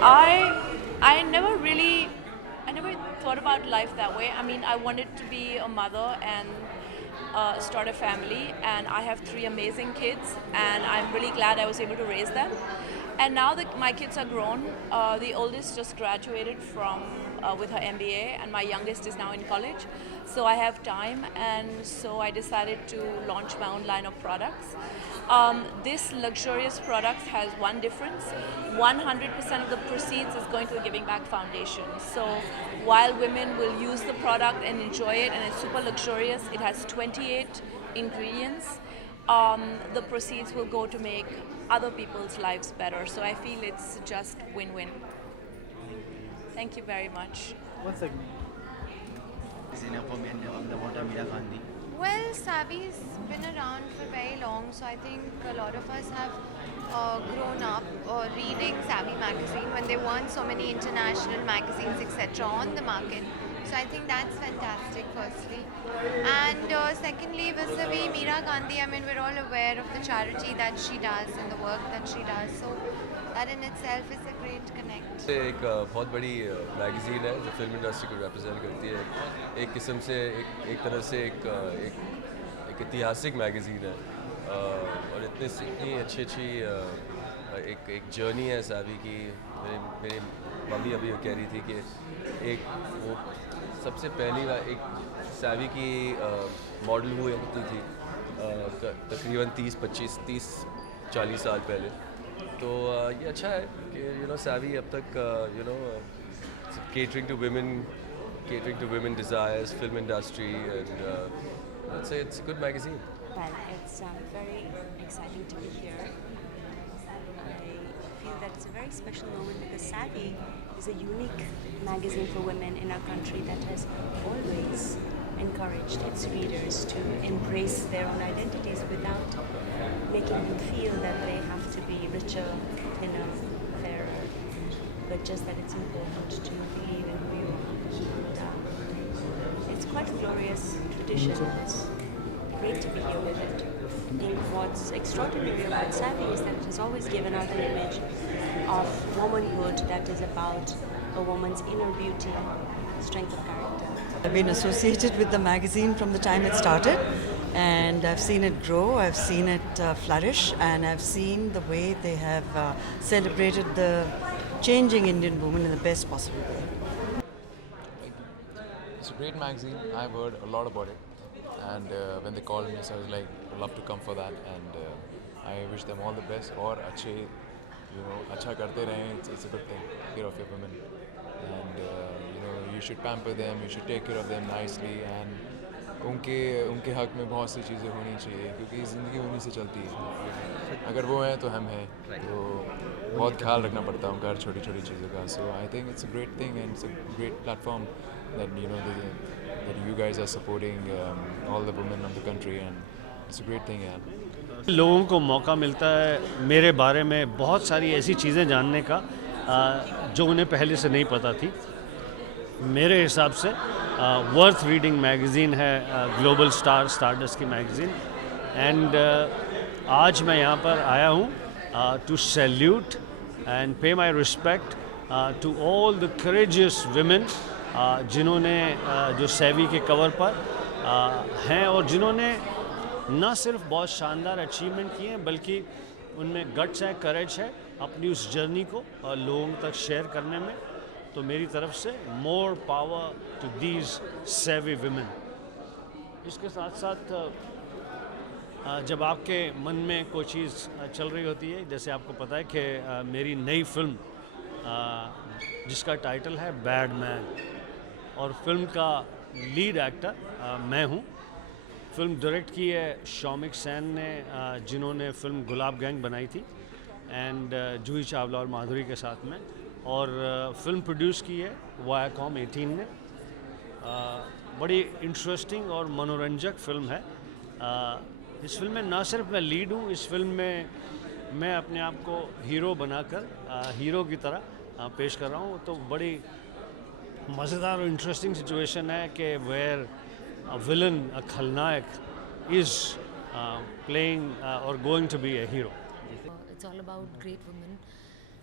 I never really, I never thought about life that way. I mean, I wanted to be a mother and start a family, and I have three amazing kids, and I'm really glad I was able to raise them. And now that my kids are grown, the oldest just graduated from with her MBA, and my youngest is now in college. So I have time, and so I decided to launch my own line of products. This luxurious product has one difference: 100% of the proceeds is going to the Giving Back Foundation. So while women will use the product and enjoy it, and it's super luxurious, it has 28 ingredients. The proceeds will go to make other people's lives better. So I feel it's just win-win. Thank you very much. One second. On the water Meera Gandhi. Well, Savvy's been around for very long, so I think a lot of us have grown up reading Savvy magazine when there weren't so many international magazines, etc., on the market. So I think that's fantastic, firstly. And secondly, vis-a-vis Meera Gandhi, I mean, we're all aware of the charity that she does and the work that she does. So that in itself is a great connect. एक बहुत बड़ी magazine है जो film industry को represent करती है एक किस्म से एक तरह से एक ऐतिहासिक मैगज़ीन है और इतनी अच्छी एक जर्नी है सावी की मेरी मम्मी अभी कह रही थी कि एक वो सबसे पहली बार एक सावी की मॉडल हुई होती थी तकरीबन 30-40 साल पहले तो ये अच्छा है कि सावी अब तक catering to women desires, film industry, and I'd say it's a good magazine. Well, it's very exciting to be here. I feel that it's a very special moment because Savvy is a unique magazine for women in our country that has always encouraged its readers to embrace their own identities without making them feel that they have to be richer, thinner, fairer, but just that it's important to believe in who you are. And, it's quite a glorious tradition. It's great to be here with it. And what's extraordinary about Savvy is that it has always given out an image of womanhood that is about a woman's inner beauty, strength of character. I've been associated with the magazine from the time it started, and I've seen it grow, I've seen it flourish, and I've seen the way they have celebrated the changing Indian woman in the best possible way. It's a great magazine. I've heard a lot about it, and when they called me, so I was like, I'd love to come for that, and I wish them all the best. और अच्छे, अच्छा करते रहें. It's a good thing. Take care of your women, and you should pamper them. You should take care of them nicely, and उनके हक में बहुत सी चीज़ें होनी चाहिए क्योंकि ज़िंदगी उन्हीं से चलती है. अगर वो हैं तो हम हैं, तो बहुत ख्याल रखना पड़ता है उनका हर छोटी छोटी चीज़ों का. So I think it's a great thing and it's a great platform that that you guys are supporting all the women of the country, and it's a great thing. लोगों को मौका मिलता है मेरे बारे में बहुत सारी ऐसी चीज़ें जानने का जो उन्हें पहले से नहीं पता थी. मेरे हिसाब से वर्थ रीडिंग मैगज़ीन है ग्लोबल स्टारडस्ट की मैगज़ीन. एंड आज मैं यहाँ पर आया हूँ to salute and pay my respect to all the courageous women जिन्होंने जो सेवी के कवर पर हैं और जिन्होंने न सिर्फ बहुत शानदार अचीवमेंट किए हैं बल्कि उनमें गट्स है, करेज है अपनी उस जर्नी को लोगों तक शेयर करने में. तो मेरी तरफ से मोर पावर टू दीज सेवी विमेन. इसके साथ साथ जब आपके मन में कोई चीज़ चल रही होती है, जैसे आपको पता है कि मेरी नई फिल्म जिसका टाइटल है बैड मैन और फिल्म का लीड एक्टर मैं हूँ. फिल्म डायरेक्ट की है शौमिक सेन ने जिन्होंने फिल्म गुलाब गैंग बनाई थी एंड जूही चावला और माधुरी के साथ में, और फिल्म प्रोड्यूस की है वायाकॉम 18 ने. बड़ी इंटरेस्टिंग और मनोरंजक फिल्म है. इस फिल्म में ना सिर्फ मैं लीड हूँ, इस फिल्म में मैं अपने आप को हीरो बनाकर हीरो की तरह पेश कर रहा हूँ. तो बड़ी मज़ेदार और इंटरेस्टिंग सिचुएशन है कि वेयर अ विलन, अ खलनायक इज़ प्लेइंग और going to be a hero. It's all about great women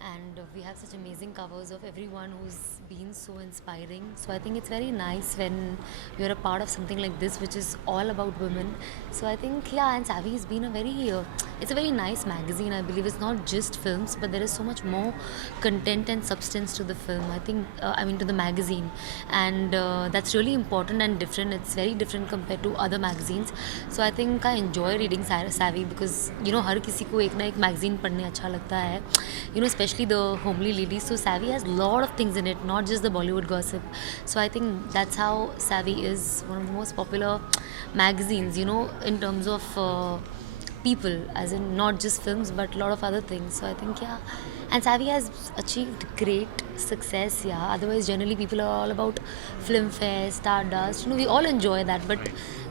and we have such amazing covers of everyone who's been so inspiring. So I think it's very nice when you're a part of something like this, which is all about women. So I think, yeah, and Savvy has been a very it's a very nice magazine. I believe it's not just films, but there is so much more content and substance to the film. I think I mean to the magazine, and that's really important and different. It's very different compared to other magazines. So I think I enjoy reading Savvy because हर किसी को एक ना एक magazine पढ़ने अच्छा लगता है. Especially the homely ladies. So Savvy has a lot of things in it, not just the Bollywood gossip. So I think that's how Savvy is one of the most popular magazines. In terms of people, as in not just films but a lot of other things. So I think, yeah, and Savvy has achieved great success. Yeah, otherwise generally people are all about film fare, stardust. We all enjoy that, but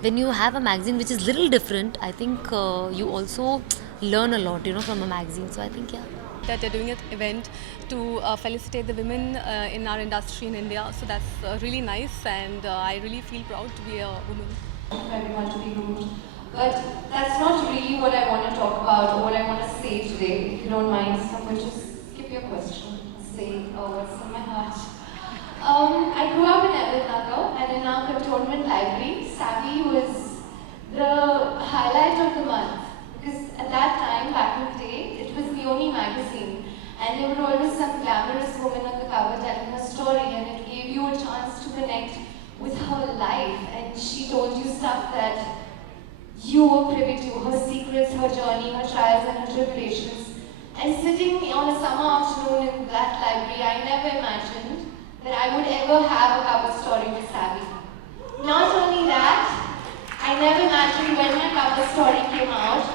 when you have a magazine which is little different, I think you also learn a lot from a magazine. So I think, yeah, that they're doing an event to felicitate the women in our industry in India. So that's really nice, and I really feel proud to be a woman. For everyone to be rude. But that's not really what I want to talk about or what I want to say today. If you don't mind, I'm going to just skip your question and say what's in my heart. I grew up in Ahmednagar, and in our cantonment library, Savvy was the highlight of the month. Because at that time, back in the day, it was the only magazine. And there were always some glamorous woman on the cover telling her story, and it gave you a chance to connect with her life. And she told you stuff that you were privy to, her secrets, her journey, her trials and her tribulations. And sitting on a summer afternoon in that library, I never imagined that I would ever have a cover story with Savvy. Not only that, I never imagined when my cover story came out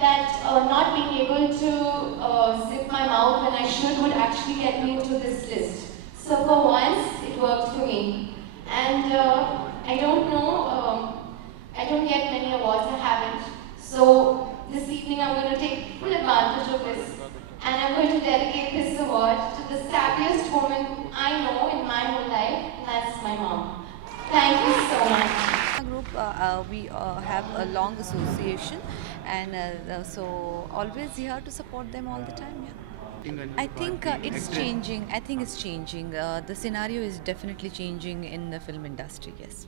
that not being able to zip my mouth when I should would actually get me into this list. So for once, it worked for me. And I don't know, I don't get many awards, I haven't. So this evening I'm going to take full advantage of this, and I'm going to dedicate this award to the savviest woman I know in my whole life, and that's my mom. Thank you so much. Group, we have a long association, and so always here to support them all the time. Yeah. I think it's changing. I think it's changing. The scenario is definitely changing in the film industry. Yes.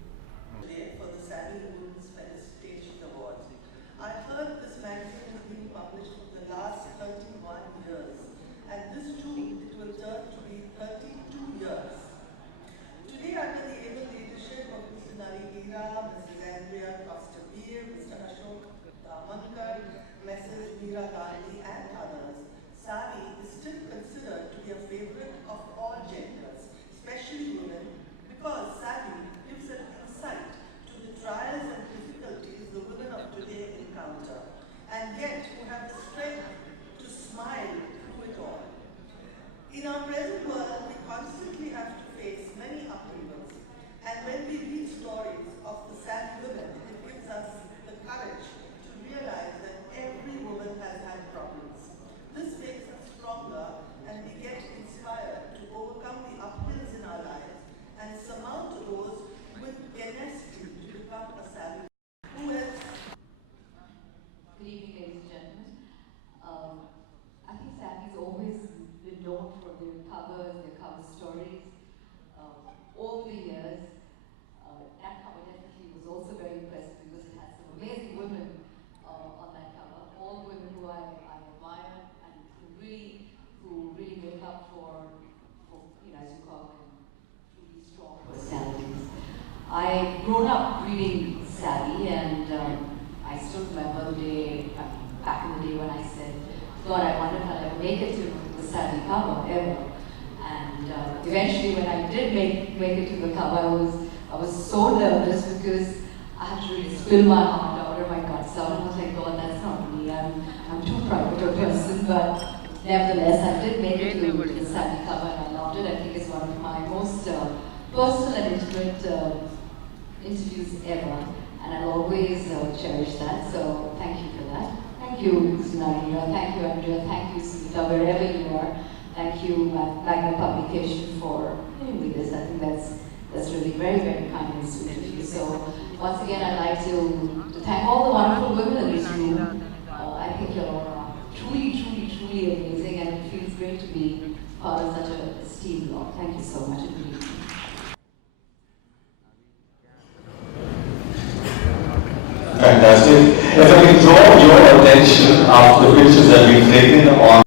Today for the Savvy Women's Felicitation Awards. I've heard this magazine has been published for the last 31 years, and this too, it will turn to be 32 years. Today, under the able leadership of Mr. Narihira, Mrs. Andrea Costa-Beer, Mr. Ashok Damankar, Mrs. Meera Gandhi, and others, Savvy is still considered to be a favorite of all genders, especially women, because Savvy gives an insight to the trials and difficulties the women of today encounter, and yet who have the strength to smile through it all. In our present world, we constantly have to face many upheavals, and when we read stories of the Savvy women, it gives us the courage to realize that every woman has had problems. This makes us stronger, and we get inspired to overcome the uphills in our lives and surmount those with tenacity to become a Savvy. Who else? Good evening, ladies and gentlemen. I think Savvy's always been known for their covers, their cover stories. Over the years, that cover definitely was also very impressive because it had some amazing women on that cover. All the women who I admire and who really make up for as you call them, really strong personalities. I grew up reading Savvy, and I still remember the day, back in the day when I said, God, I wonder if I'll ever make it to the Savvy cover, ever. And eventually when I did make it to the cover, I was so nervous because I had to really spill my heart out or my guts out. And I was like, God, that's not me. I'm too private a person. But nevertheless, I did make it to the Savvy cover, and I loved it. I think it's one of my most personal and intimate interviews ever. And I'll always cherish that. So thank you for that. Thank you, Mr. Narihira. Thank you, Andrea. Thank you, Smita, wherever you are. Thank you, Magna Publication, for doing with this. I think that's really very, very kind and sweet of you. So once again, I'd like to thank all the wonderful women in this room. I think you're all truly, truly, truly amazing, and it feels great to to be part of such a esteemed law. Thank you so much. It really means. Fantastic. If I can draw your attention after the pictures that we've taken on